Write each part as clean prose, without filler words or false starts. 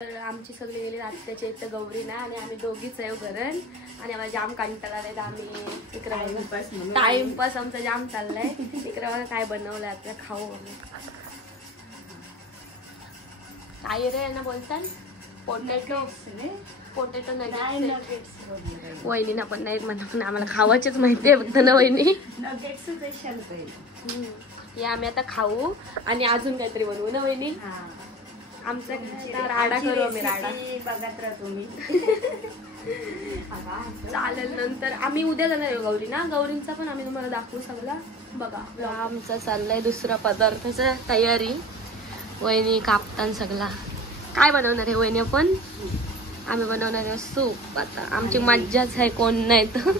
तर आमची सगळी गेली आत्याच्या इथं गौरी ना आणि आम्ही दोघीच आहे घरण आणि आम्हाला जाम कंटाळा आलाय. आम्ही इकडे टाइमपास आमचा जाम चाललाय. इकडे बघा काय बनवलंय आता खाऊ आम्ही. काय रे ना बोलतात पोटॅटो नगेट्स. वहिनीना पण नाही म्हणा पण आम्हाला खावाचीच माहिती आहे फक्त ना वहिनी. हे आम्ही आता खाऊ आणि अजून काहीतरी बनवू ना वहिनी. आमचा राडा करू आम्ही राडा बघत राहा तुम्ही. चालेल नंतर आम्ही उद्या जाणार आहे गौरी ना. गौरींचा पण आम्ही तुम्हाला दाखवू सगळा. बघा आमचा चाललाय दुसरा पदार्थाचा तयारी. वहिनी कापतान सगळा. काय बनवणार आहे वहिनी आपण? आम्ही बनवणार आहे सूप. आता आमची मज्जाच आहे कोण नाही तर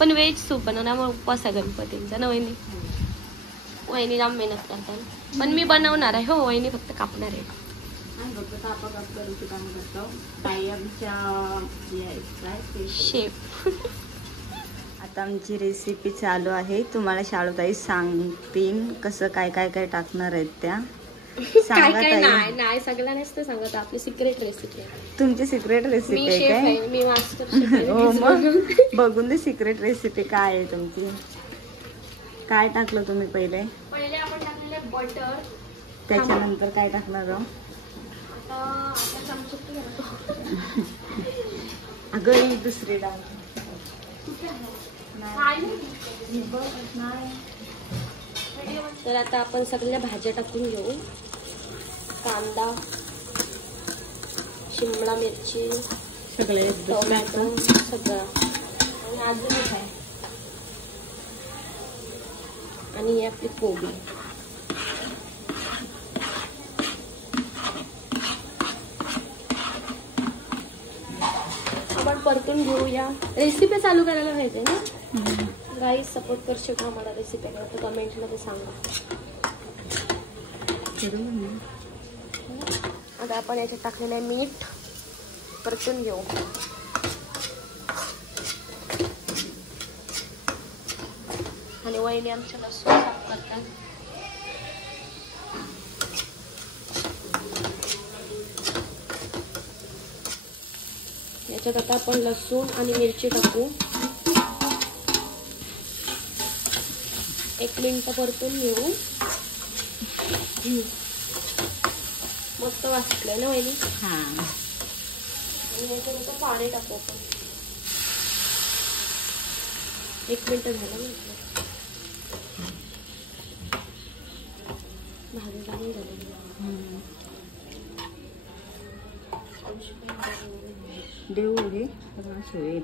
पण व्हेज सूप बनवणार मग उपवास आहे गणपतींचा ना वहिनी. वहिनी जाम मेहनत करतात पण मी बनवणार आहे. हो वहिनी फक्त कापणार आहे. शेफ. आता आमची रेसिपी चालू आहे. तुम्हाला शाळूताई सांगतील कसं काय काय काय टाकणार आहेत त्या. नाही सगळं नसतं सांगत. आपली सिक्रेट रेसिपी आहे. तुमची सिक्रेट रेसिपी आहे काय? मी मास्टर. हो मग बघून दे सिक्रेट रेसिपी काय आहे तुमची. काय टाकलं तुम्ही पहिले आपण टाकलेले बटर. त्याच्यानंतर काय टाकणार? अगं ही दुसरी डाळ. तर आता आपण सगळ्या भाज्या टाकून घेऊ. कांदा, शिमला मिरची, सगळे टोमॅटो सगळं आणि अजून काय आणि ही आपली कोबी. आपण परतून घेऊया. रेसिपी चालू करायला पाहिजे ना गाईस. सपोर्ट करशील का मला रेसिपी तर कमेंट मध्ये सांगा. आता आपण याच्यात टाकलेलं आहे मीठ. परतून घेऊ. आणि वहिनी आमच्या लसूण साफ करतात. याच्यात आता आपण लसूण आणि मिरची टाकू. 1 मिनिट परतून घेऊ. मस्त वाटलंय ना वहिनी. आणि याच्यात पाणी टाकू आपण. 1 मिनिट झालं म्हटलं. भाजी चांगली झाली. देऊ हे होईल.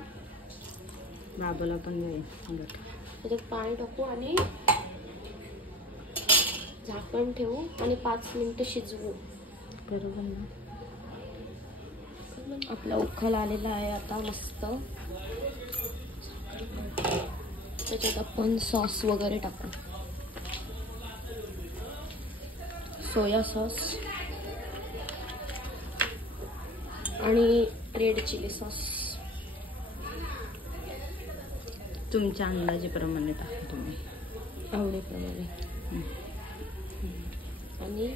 बाबाला पण त्याच्यात पाणी टाकू आणि झाकण ठेवू आणि 5 मिनिटं शिजवू. बरोबर ना. आपला उखल आलेला आहे आता मस्त. त्याच्यात आपण सॉस वगैरे टाकू. सोया सॉस आणि रेड चिली सॉस. तुमच्या अंदाजेप्रमाणे टाका तुम्ही. आवडीप्रमाणे. आणि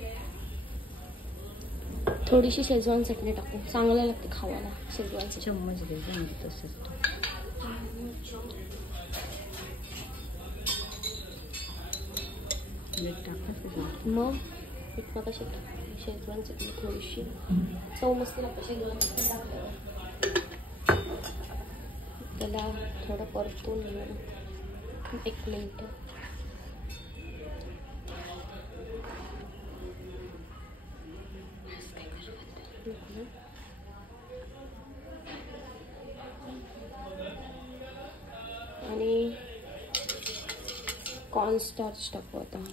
थोडीशी शेजवान चटणी टाकू. चांगलं लागते खावायला शेजवान चटणी. चम्मच घ्यायचं तसंच. मीठ टाका. मग मीठ मग कशी टाका. शेजवान चटणी थोडीशी चव मस्त लागते. शेजवान चटणी टाकल्यावर त्याला थोडं परतून घेऊ. 1 मिनिट. आणि कॉर्नस्टार्च टाकू आता.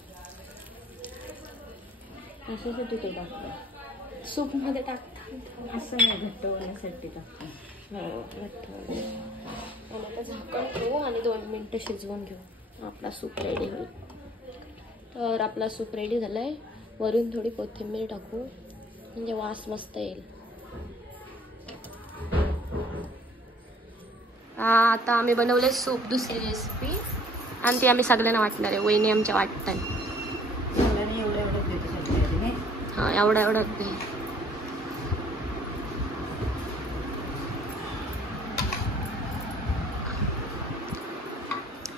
अशासाठी ते टाकतो. सूप मध्ये टाकतात असं नाही घट्ट होण्यासाठी टाकतो. हो घट्ट. आणि आता झाकण ठेवू आणि 2 मिनिटं शिजवून घेऊ. आपला सूप रेडी होईल. तर आपला सूप रेडी झालाय. वरून थोडी कोथिंबीर टाकू म्हणजे वास मस्त येईल. आता आम्ही बनवले सूप दुसरी रेसिपी आणि ती आम्ही सगळ्यांना वाटणार आहे. वहिनी आमच्या वाटतात. एवढं. 好，要不然。 एवढं. 对。 नाही. 好，要不然。 नाही.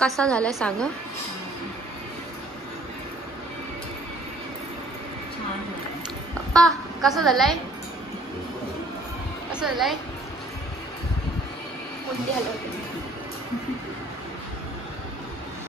कसा झालाय सांग. पप्पा कसा झालाय, कसा झालाय. मुंडी हलवते.